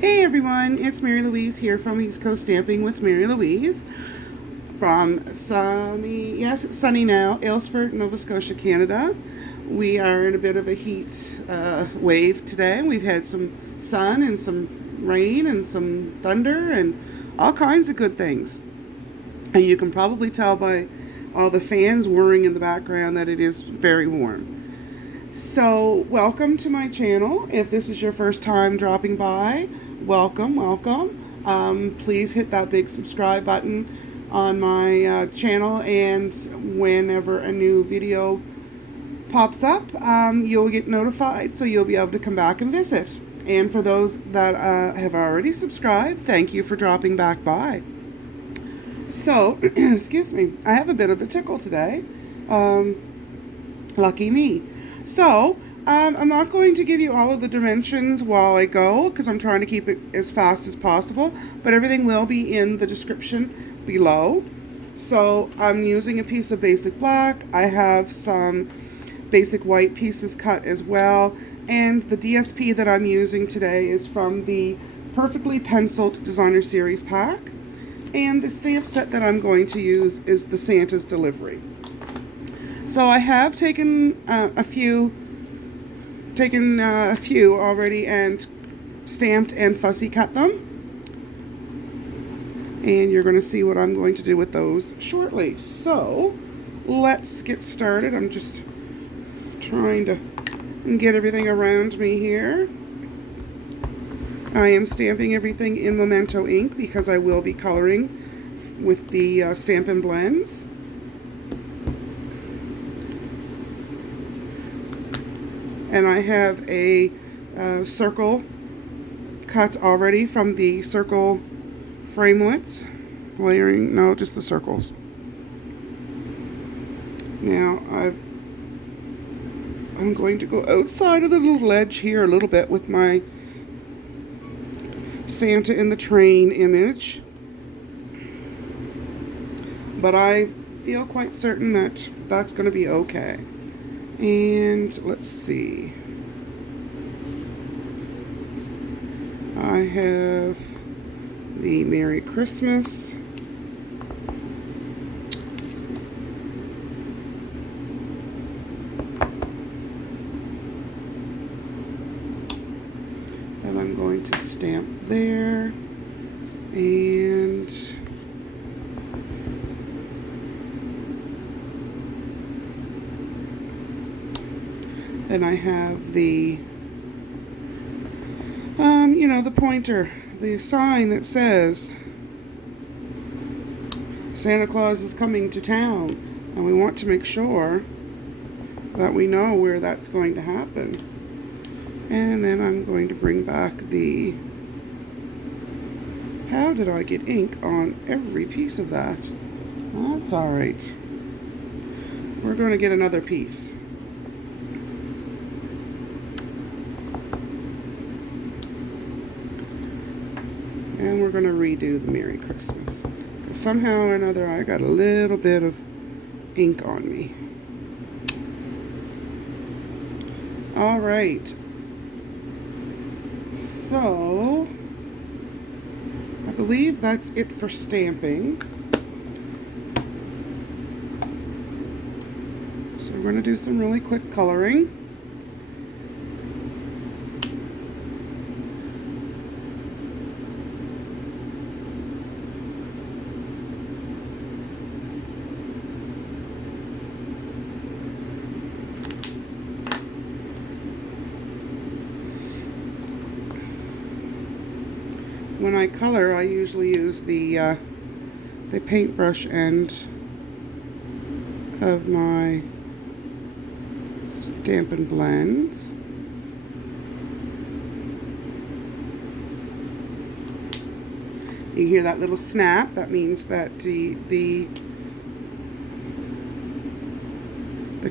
Hey everyone, it's Mary Louise here from East Coast Stamping with Mary Louise from sunny now, Aylesford, Nova Scotia, Canada. We are in a bit of a heat wave today. We've had some sun and some rain and some thunder and all kinds of good things. And you can probably tell by all the fans whirring in the background that it is very warm. So, welcome to my channel. If this is your first time dropping by, welcome. Please hit that big subscribe button on my channel, and whenever a new video pops up, you'll get notified, so you'll be able to come back and visit. And for those that have already subscribed, thank you for dropping back by. So, excuse me, I have a bit of a tickle today. Lucky me. So, I'm not going to give you all of the dimensions while I go, because I'm trying to keep it as fast as possible, but everything will be in the description below. So, I'm using a piece of basic black. I have some basic white pieces cut as well, and the DSP that I'm using today is from the Perfectly Penciled Designer Series pack, and the stamp set that I'm going to use is the Santasdelivery. So I have taken a few already and stamped and fussy cut them. And you're going to see what I'm going to do with those shortly. So let's get started. I'm just trying to get everything around me here. I am stamping everything in Memento ink because I will be coloring with the Stampin blends. And I have a circle cut already from the circle framelits. Layering, no, just the circles. Now I'm going to go outside of the little ledge here a little bit with my Santa in the train image. But I feel quite certain that that's going to be okay. And let's see. I have the Merry Christmas. That I'm going to stamp there. And then I have the, the pointer, the sign that says Santa Claus is coming to town, and we want to make sure that we know where that's going to happen. And then I'm going to bring back the, how did I get ink on every piece of that? That's all right. We're going to get another piece. And we're going to redo the Merry Christmas. Somehow or another, I got a little bit of ink on me. All right. So, I believe that's it for stamping. So we're going to do some really quick coloring. When I color, I usually use the paintbrush end of my Stampin blends. You hear that little snap? That means that the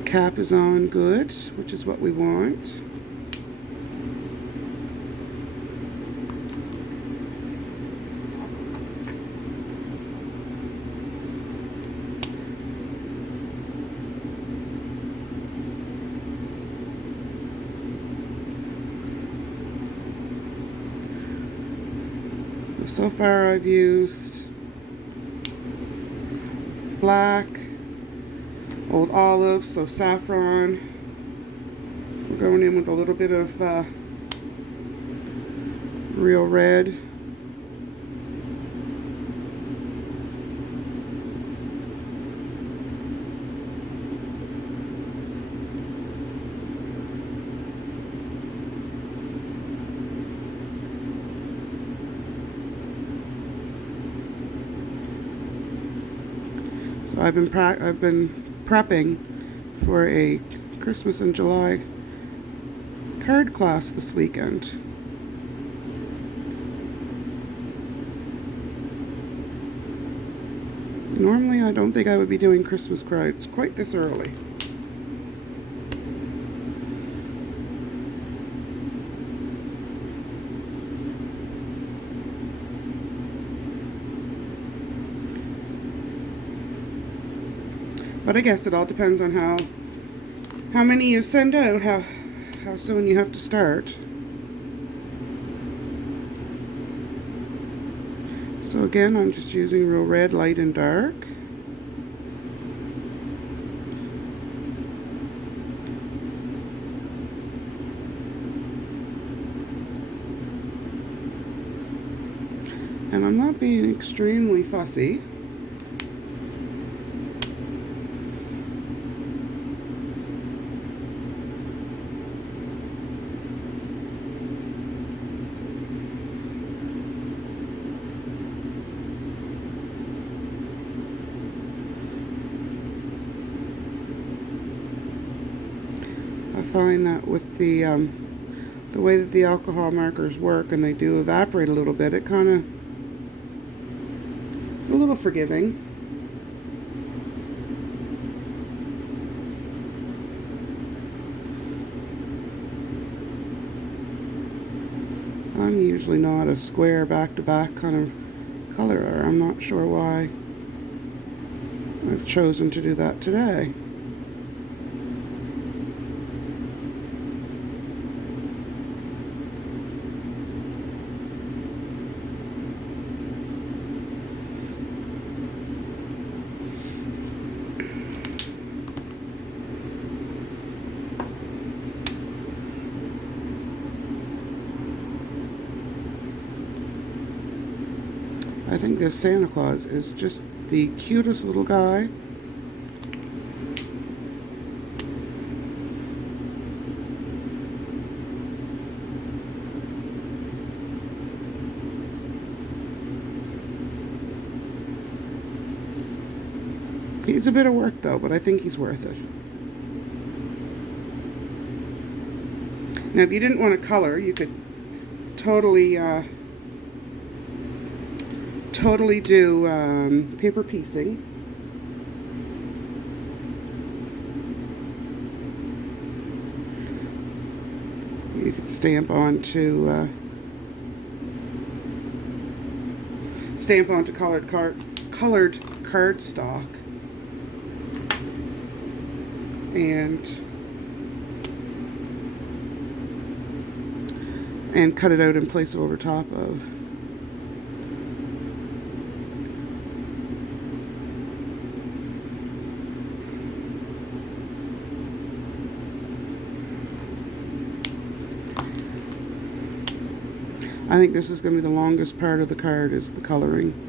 cap is on good, which is what we want. So far I've used black, old olive, so saffron. We're going in with a little bit of real red. So I've been prepping for a Christmas in July card class this weekend. Normally I don't think I would be doing Christmas cards quite this early. But I guess it all depends on how many you send out, how soon you have to start. So again, I'm just using real red, light, and dark. And I'm not being extremely fussy. I find that with the way that the alcohol markers work and they do evaporate a little bit, it's a little forgiving. I'm usually not a square back-to-back kind of colorer. I'm not sure why I've chosen to do that today. I think this Santa Claus is just the cutest little guy. He's a bit of work though, but I think he's worth it. Now if you didn't want to color, you could totally do paper piecing. You could stamp onto colored cardstock and cut it out and place it over top of. I think this is going to be the longest part of the card, is the coloring.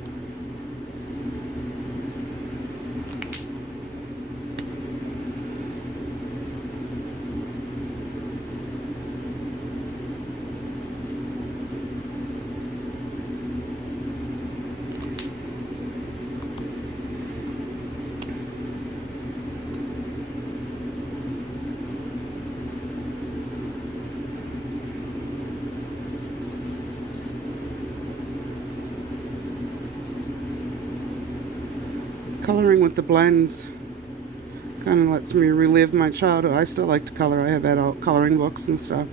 Coloring with the blends kind of lets me relive my childhood. I still like to color. I have adult coloring books and stuff.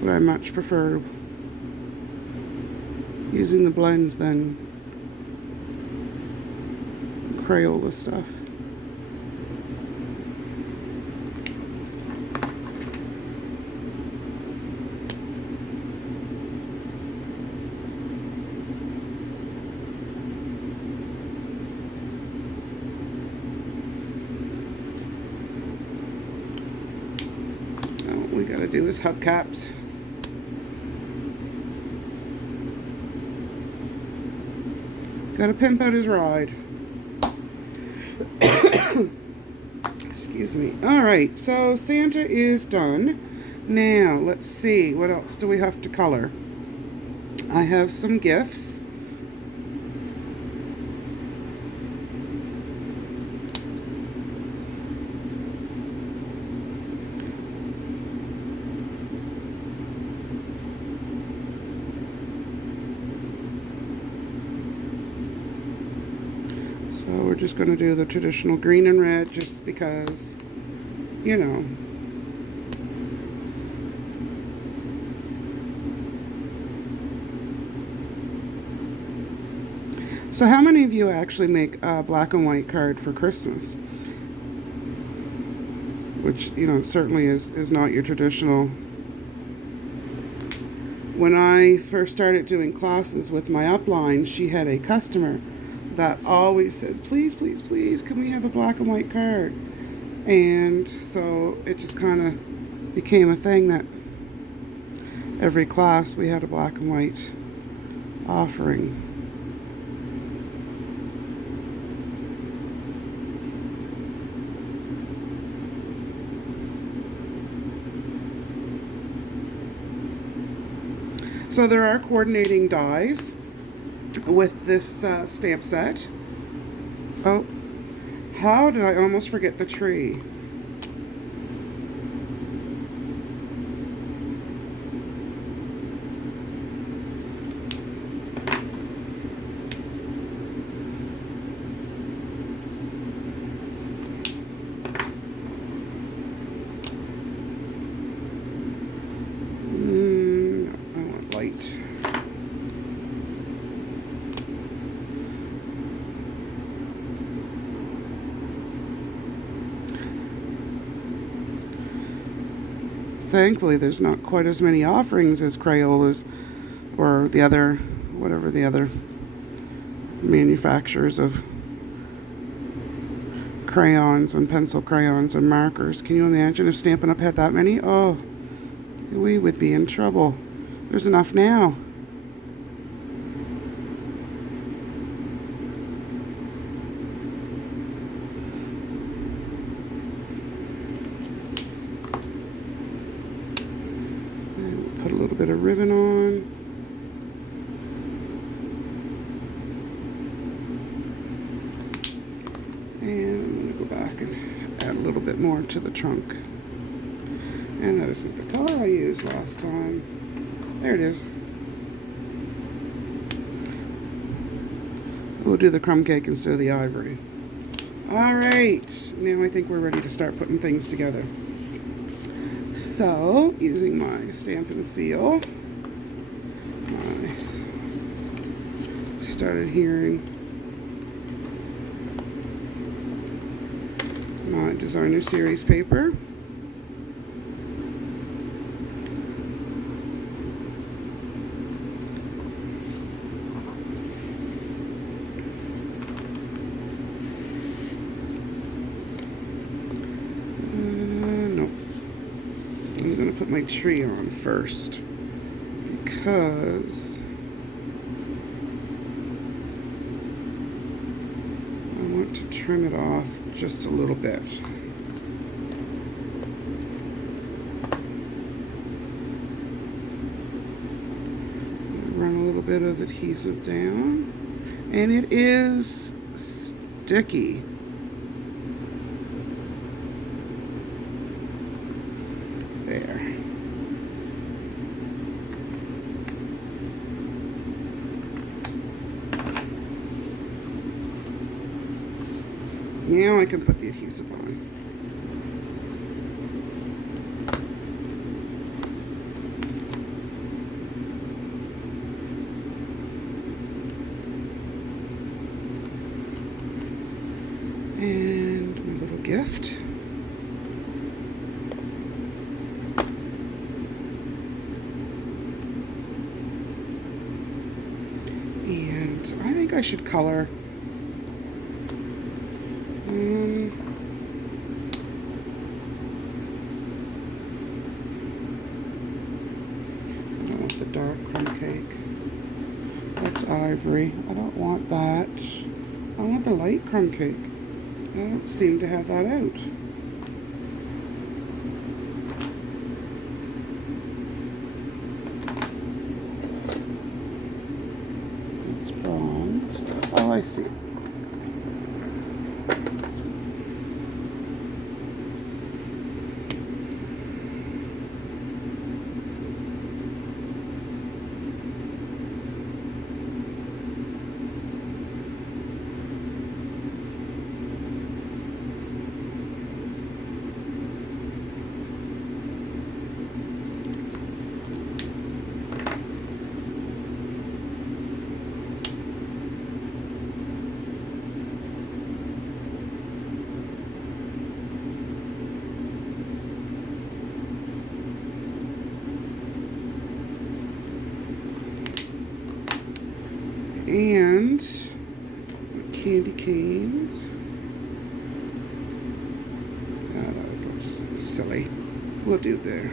But I much prefer using the blends than Crayola stuff. do his hubcaps. Gotta pimp out his ride. Excuse me. Alright, so Santa is done. Now, let's see. What else do we have to color? I have some gifts. So we're just going to do the traditional green and red just because, you know. So how many of you actually make a black and white card for Christmas? Which, you know, certainly is not your traditional. When I first started doing classes with my upline, she had a customer that always said, please, please, please, can we have a black and white card? And so it just kind of became a thing that every class we had a black and white offering. So there are coordinating dies with this stamp set. Oh, how did I almost forget the tree? Thankfully, there's not quite as many offerings as Crayolas or the other, whatever the other manufacturers of crayons and pencil crayons and markers. Can you imagine if Stampin' Up! Had that many? Oh, we would be in trouble. There's enough now. Put a little bit of ribbon on. And I'm going to go back and add a little bit more to the trunk. And that isn't the color I used last time. There it is. We'll do the crumb cake instead of the ivory. Alright, now I think we're ready to start putting things together. So, using my Stampin' seal, I started hearing my designer series paper. I'm going to put my tree on first because I want to trim it off just a little bit. Run a little bit of adhesive down, and it is sticky. There. Now I can put the adhesive on. And my little gift. And I think I should color. dark crumb cake. That's Ivory. I don't want that. I want the light crumb cake. I don't seem to have that out. It's bronze. Oh, I see. And candy canes. That looks silly. We'll do there.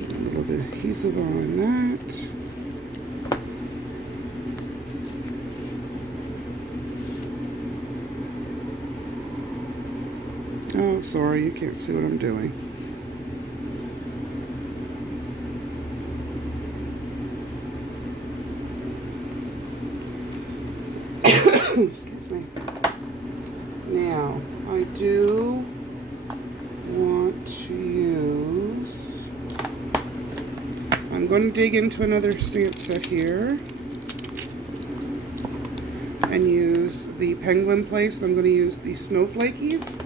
A little bit of adhesive on that. Oh, sorry, you can't see what I'm doing. Excuse me. Now, I do want to use... I'm going to dig into another stamp set here and use the penguin place. I'm going to use the snowflakies.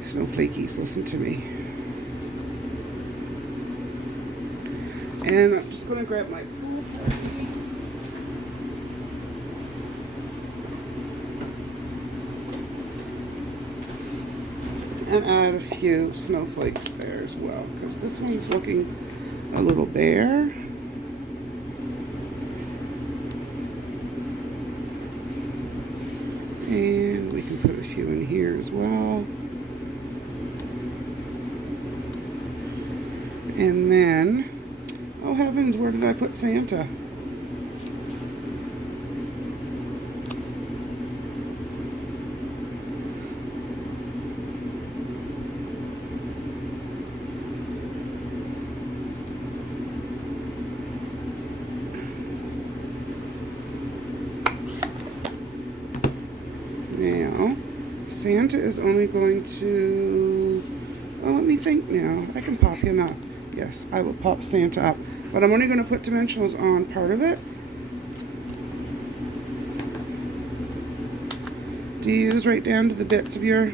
Snowflakies, listen to me. And I'm just going to grab my pool party. And add a few snowflakes there as well, because this one's looking a little bare. And we can put a few in here as well. And then, oh heavens, where did I put Santa? Now, Santa is only going to, well, let me think now. I can pop him up. Yes, I will pop Santa up. But I'm only going to put dimensionals on part of it. Do you use right down to the bits of your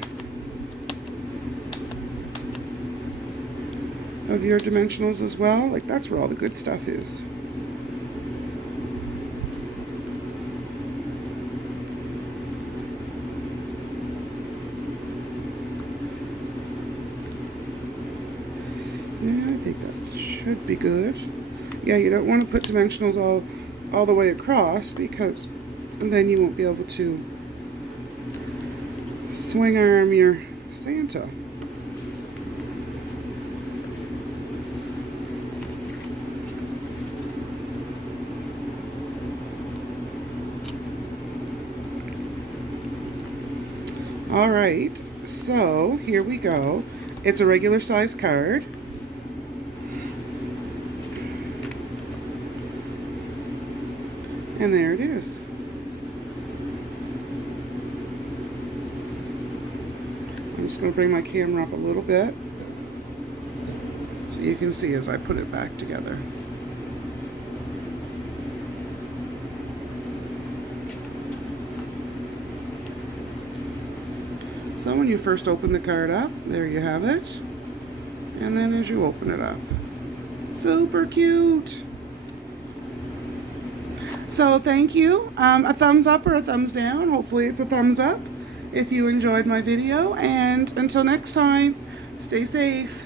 dimensionals as well? Like, that's where all the good stuff is. Yeah, I think that should be good. Yeah, you don't want to put dimensionals all the way across, because then you won't be able to swing arm your Santa. All right, so here we go. It's a regular size card. And there it is. I'm just going to bring my camera up a little bit so you can see as I put it back together. So when you first open the card up, there you have it. And then as you open it up, super cute. So thank you. A thumbs up or a thumbs down. Hopefully it's a thumbs up if you enjoyed my video. And until next time, stay safe.